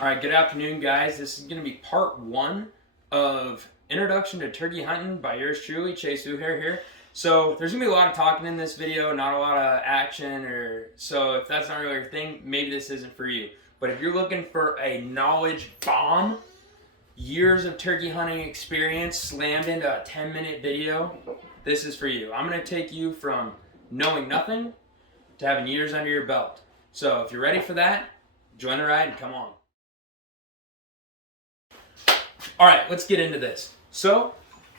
All right, good afternoon, guys. This is going to be part one of Introduction to Turkey Hunting by yours truly, Chase Uhair here. So there's going to be a lot of talking in this video, not a lot of action, so if that's not really your thing, maybe this isn't for you. But if you're looking for a knowledge bomb, years of turkey hunting experience slammed into a 10-minute video, this is for you. I'm going to take you from knowing nothing to having years under your belt. So if you're ready for that, join the ride and come on. All right, let's get into this. So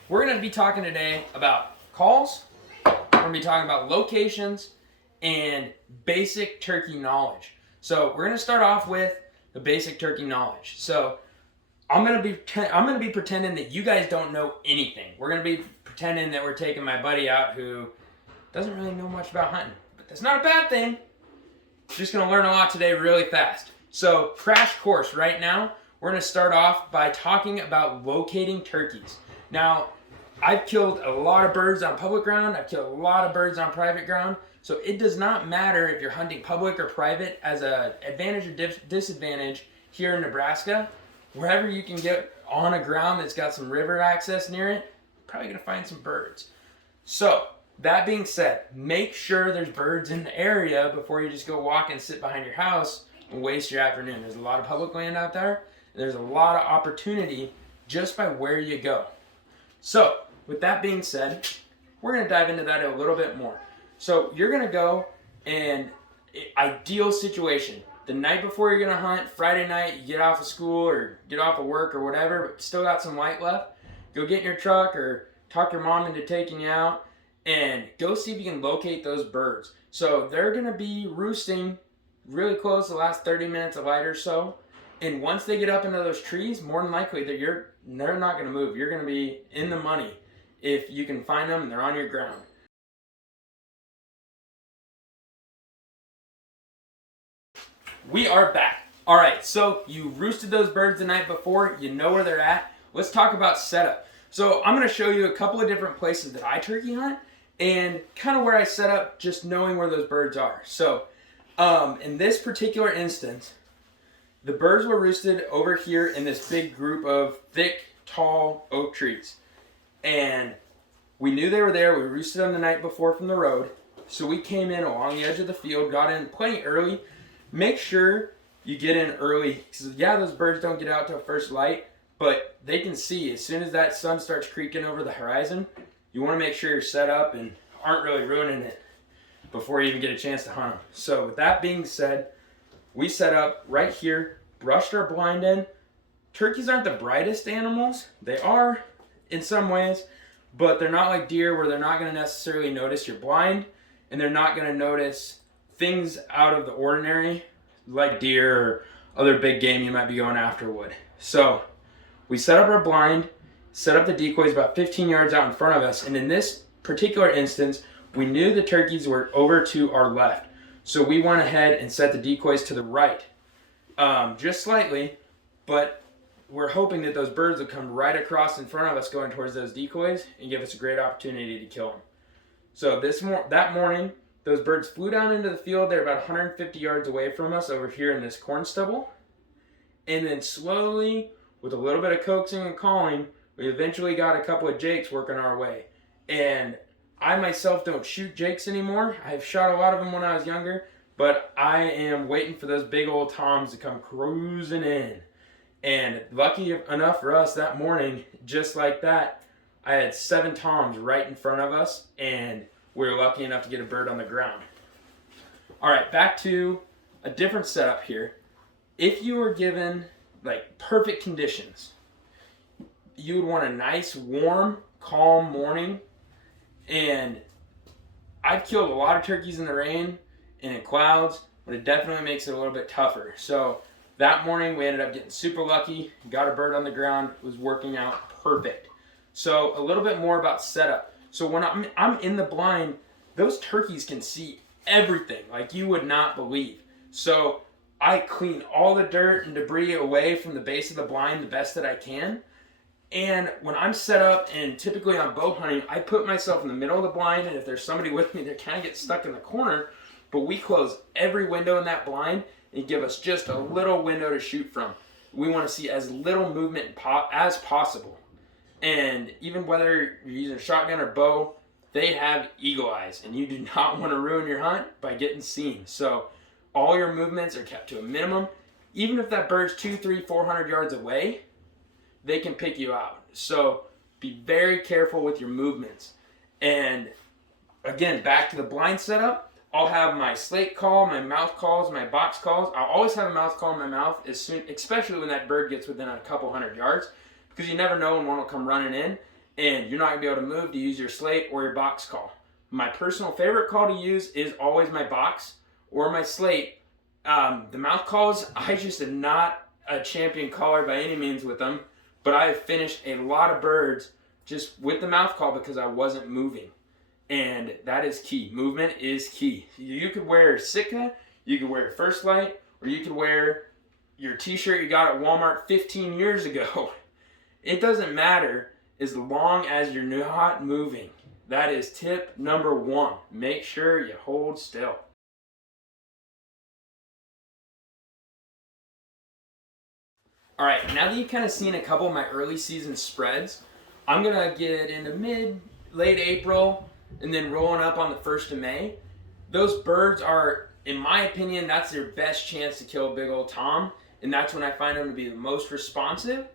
we're going to be talking today about calls, we're going to be talking about locations, and basic turkey knowledge. So we're going to start off with the basic turkey knowledge. So I'm going to be pretending that you guys don't know anything. We're going to be pretending that we're taking my buddy out who doesn't really know much about hunting. But that's not a bad thing. Just going to learn a lot today really fast. So crash course right now. We're going to start off by talking about locating turkeys. Now, I've killed a lot of birds on public ground. I've killed a lot of birds on private ground. So it does not matter if you're hunting public or private as an advantage or disadvantage here in Nebraska. Wherever you can get on a ground that's got some river access near it, you're probably going to find some birds. So that being said, make sure there's birds in the area before you just go walk and sit behind your house and waste your afternoon. There's a lot of public land out there. There's a lot of opportunity just by where you go. So, with that being said, we're going to dive into that a little bit more. So, you're going to go and ideal situation. The night before you're going to hunt, Friday night, you get off of school or get off of work or whatever, but still got some light left. Go get in your truck or talk your mom into taking you out and go see if you can locate those birds. So, they're going to be roosting really close the last 30 minutes of light or so. And once they get up into those trees, more than likely they're not going to move. You're going to be in the money if you can find them and they're on your ground. We are back. All right, so you roosted those birds the night before. You know where they're at. Let's talk about setup. So I'm going to show you a couple of different places that I turkey hunt and kind of where I set up, just knowing where those birds are. So in this particular instance, the birds were roosted over here in this big group of thick, tall oak trees. And we knew they were there. We roosted them the night before from the road. So we came in along the edge of the field, got in plenty early. Make sure you get in early. Because yeah, those birds don't get out till first light, but they can see as soon as that sun starts creaking over the horizon. You want to make sure you're set up and aren't really ruining it before you even get a chance to hunt them. So with that being said, we set up right here, brushed our blind in. Turkeys aren't the brightest animals. They are in some ways, but they're not like deer where they're not going to necessarily notice your blind, and they're not going to notice things out of the ordinary like deer or other big game you might be going after would. So we set up our blind, set up the decoys about 15 yards out in front of us, and in this particular instance, we knew the turkeys were over to our left. So we went ahead and set the decoys to the right. Just slightly, but we're hoping that those birds will come right across in front of us going towards those decoys and give us a great opportunity to kill them. So that morning, those birds flew down into the field. They're about 150 yards away from us over here in this corn stubble. And then slowly, with a little bit of coaxing and calling, we eventually got a couple of jakes working our way. And I myself don't shoot jakes anymore. I've shot a lot of them when I was younger. But I am waiting for those big old toms to come cruising in. And lucky enough for us that morning, just like that, I had 7 toms right in front of us, and we were lucky enough to get a bird on the ground. All right, back to a different setup here. If you were given like perfect conditions, you would want a nice, warm, calm morning. And I've killed a lot of turkeys in the rain and in clouds, but it definitely makes it a little bit tougher. So that morning we ended up getting super lucky, got a bird on the ground, it was working out perfect. So a little bit more about setup. So when I'm in the blind, those turkeys can see everything like you would not believe. So I clean all the dirt and debris away from the base of the blind the best that I can. And when I'm set up, and typically on bow hunting, I put myself in the middle of the blind, and if there's somebody with me, they kind of get stuck in the corner. But we close every window in that blind and give us just a little window to shoot from. we want to see as little movement as possible. And even whether you're using shotgun or bow, they have eagle eyes, and you do not want to ruin your hunt by getting seen. So all your movements are kept to a minimum. Even if that bird's 200, 300, 400 yards away, they can pick you out. So be very careful with your movements. And again, back to the blind setup, I'll have my slate call, my mouth calls, my box calls. I'll always have a mouth call in my mouth, especially when that bird gets within a couple hundred yards, because you never know when one will come running in, and you're not going to be able to move to use your slate or your box call. My personal favorite call to use is always my box or my slate. The mouth calls, I just am not a champion caller by any means with them, but I have finished a lot of birds just with the mouth call because I wasn't moving. And that is key. Movement is key. You could wear Sitka, you could wear First Light, or you could wear your t-shirt you got at Walmart 15 years ago. It doesn't matter as long as you're not moving. That is tip number 1. Make sure you hold still. All right, now that you've kind of seen a couple of my early season spreads, I'm going to get into late April, and then rolling up on the 1st of May. Those birds are, in my opinion, that's their best chance to kill a big old tom, and that's when I find them to be the most responsive,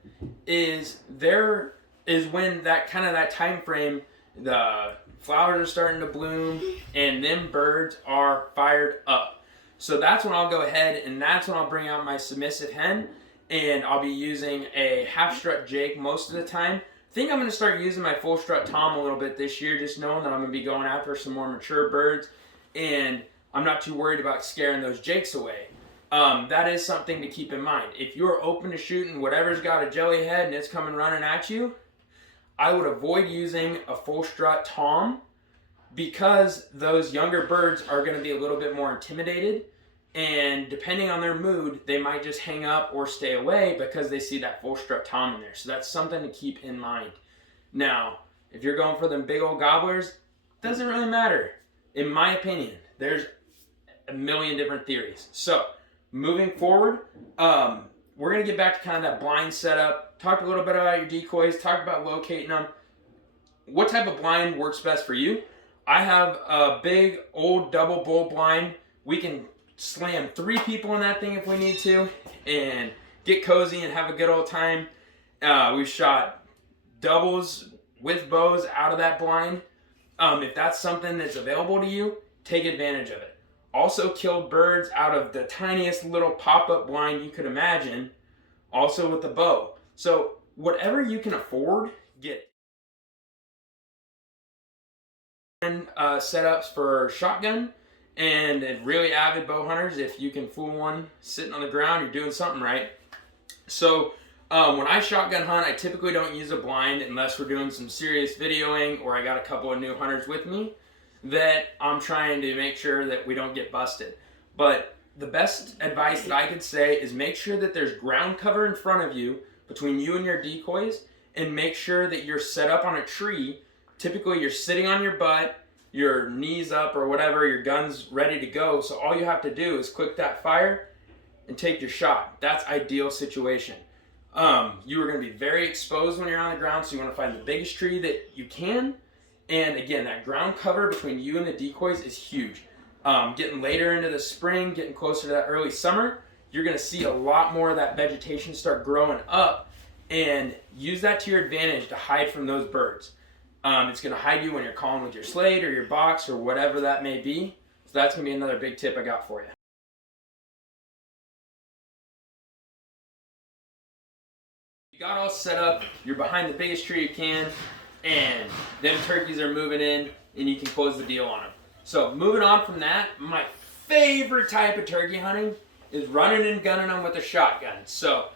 is when that time frame, the flowers are starting to bloom, and them birds are fired up. So that's when I'll go ahead, and that's when I'll bring out my submissive hen, and I'll be using a half strut Jake most of the time. I think I'm going to start using my full strut tom a little bit this year, just knowing that I'm going to be going after some more mature birds, and I'm not too worried about scaring those Jakes away. That is something to keep in mind. If you're open to shooting whatever's got a jelly head and it's coming running at you, I would avoid using a full strut tom, because those younger birds are going to be a little bit more intimidated, and depending on their mood, they might just hang up or stay away because they see that full strut tom in there. So that's something to keep in mind. Now, if you're going for them big old gobblers, doesn't really matter. In my opinion, there's a million different theories. So, moving forward, we're going to get back to kind of that blind setup, talk a little bit about your decoys, talk about locating them. What type of blind works best for you? I have a big old double bull blind. We can slam 3 people in that thing if we need to and get cozy and have a good old time. We've shot doubles with bows out of that blind. If that's something that's available to you, take advantage of it. Also killed birds out of the tiniest little pop-up blind you could imagine, also with the bow. So whatever you can afford, get it. And setups for shotgun, and really avid bow hunters, if you can fool one sitting on the ground, you're doing something right. So when I shotgun hunt, I typically don't use a blind unless we're doing some serious videoing or I got a couple of new hunters with me that I'm trying to make sure that we don't get busted. But the best advice that I could say is make sure that there's ground cover in front of you between you and your decoys, and make sure that you're set up on a tree. Typically you're sitting on your butt, your knees up or whatever, your gun's ready to go. So all you have to do is click that fire and take your shot. That's ideal situation. You are going to be very exposed when you're on the ground, so you want to find the biggest tree that you can. And again, that ground cover between you and the decoys is huge. Getting later into the spring, getting closer to that early summer, you're going to see a lot more of that vegetation start growing up, and use that to your advantage to hide from those birds. It's going to hide you when you're calling with your slate or your box or whatever that may be. So that's going to be another big tip I got for you. You got all set up, you're behind the biggest tree you can, and them turkeys are moving in, and you can close the deal on them. So moving on from that, my favorite type of turkey hunting is running and gunning them with a shotgun. So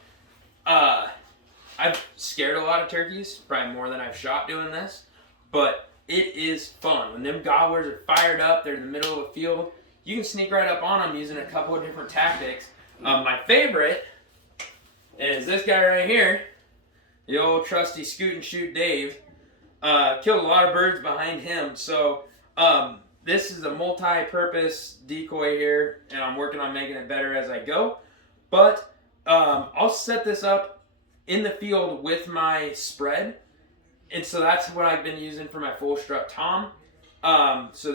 I've scared a lot of turkeys, probably more than I've shot doing this. But it is fun. When them gobblers are fired up, they're in the middle of a field, you can sneak right up on them using a couple of different tactics. My favorite is this guy right here, the old trusty Scoot and Shoot Dave. Killed a lot of birds behind him. So this is a multi-purpose decoy here, and I'm working on making it better as I go. But I'll set this up in the field with my spread, and so that's what I've been using for my full strut tom. So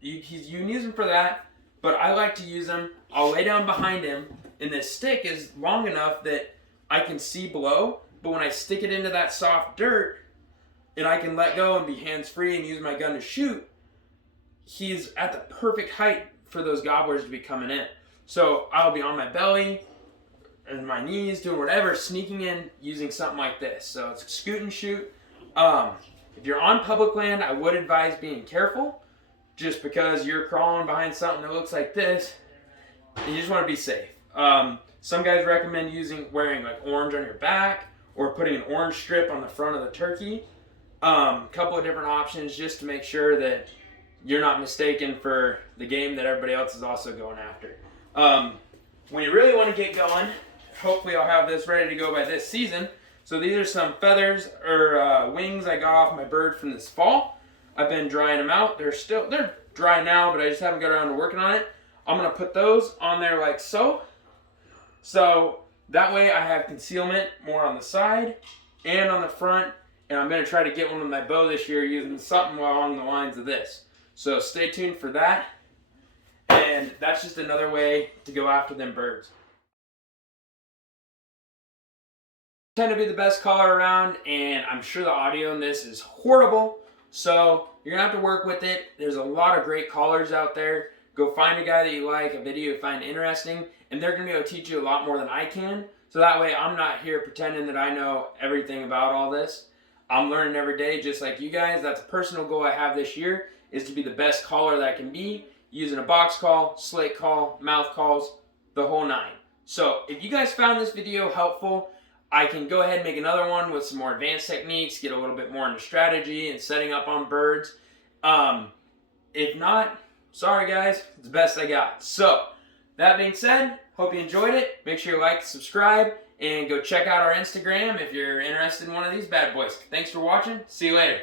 you can use them for that, but I like to use them. I'll lay down behind him, and this stick is long enough that I can see below, but when I stick it into that soft dirt, and I can let go and be hands-free and use my gun to shoot, he's at the perfect height for those gobblers to be coming in. So I'll be on my belly and my knees, doing whatever, sneaking in using something like this. So it's scoot and shoot. If you're on public land, I would advise being careful, just because you're crawling behind something that looks like this, and you just want to be safe. Some guys recommend wearing like orange on your back, or putting an orange strip on the front of the turkey. Couple of different options just to make sure that you're not mistaken for the game that everybody else is also going after. When you really want to get going, hopefully I'll have this ready to go by this season. So these are some feathers or wings I got off my bird from this fall. I've been drying them out. They're dry now, but I just haven't got around to working on it. I'm gonna put those on there like so. So that way I have concealment more on the side and on the front. And I'm gonna try to get one with my bow this year using something along the lines of this. So stay tuned for that. And that's just another way to go after them birds. Tend to be the best caller around, and I'm sure the audio in this is horrible, so you're gonna have to work with it. There's a lot of great callers out there. Go find a guy that you like, a video you find interesting, and they're gonna be able to teach you a lot more than I can. So that way I'm not here pretending that I know everything about all this. I'm learning every day just like you guys. That's a personal goal I have this year, is to be the best caller that I can be, using a box call, slate call, mouth calls, the whole nine. So if you guys found this video helpful, I can go ahead and make another one with some more advanced techniques, get a little bit more into strategy and setting up on birds. If not, sorry guys, it's the best I got. So, that being said, hope you enjoyed it. Make sure you like, subscribe, and go check out our Instagram if you're interested in one of these bad boys. Thanks for watching. See you later.